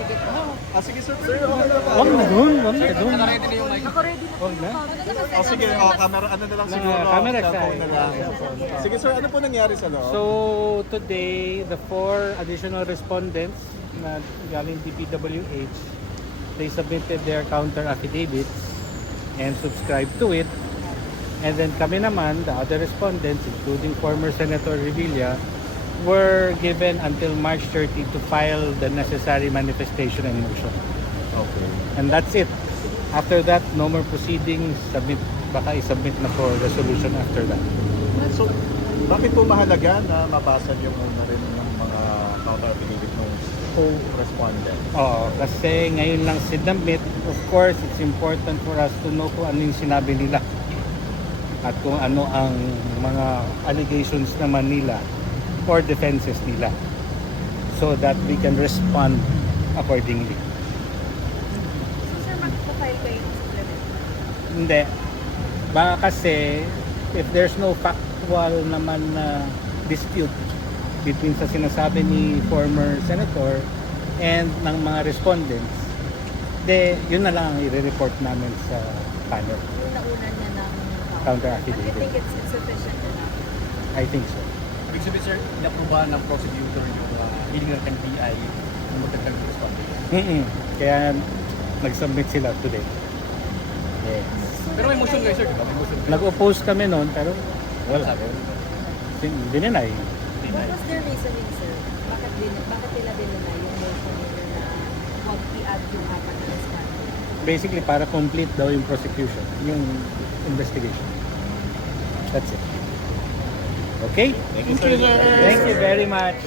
sige po. Sige sir, pero okay Huwag na dun, huwag na dun. Naka-ready na yung mic. Naka-ready na po Huwag na. Oh, sige, camera, ano na lang Na- siguro. camera cellphone side. na lang. Sige sir, ano po nangyari sa loob? So today, the 4 additional respondents na galing DPWH, they submitted their counter affidavits and subscribed to it. And then kami naman, the other respondents, including former Senator Revilla, were given until March 30 to file the necessary manifestation and motion. Okay. And that's it. After that, no more proceedings. Submit, baka i-submit na for resolution after that. So, bakit po mahalaga na mabasa niyo muna rin ng mga counter affidavit ng co-respondent? Oo, kasi ngayon lang sinabit. Of course, it's important for us to know kung ano yung sinabi nila at kung ano ang mga allegations naman nila or defenses nila so that we can respond accordingly. So sir, magpo-file kayo ng supplement? Hindi. Baka kasi if there's no factual naman na dispute between sa sinasabi ni former senator and ng mga respondents, yun na lang ang i-report namin sa panel. Yung nauna niya ng Counter But you affidavit. think it's sufficient enough? I think so. Ibig sabihin sir, inaprobahan ng prosecutor yung hiling ng NBI na magdagdag ng response. Kaya nag-submit sila today. Yes. Pero may motion kayo sir, di ba? May motion kayo. Nag-oppose kami noon pero wala. Dininay. What was their reasoning, sir? Bakit nila dinala yung motion nila na huwag i-add yung apat na respondent? Basically para complete daw yung prosecution, yung investigation. That's it. Okay? Thank you, sir. Thank you very much.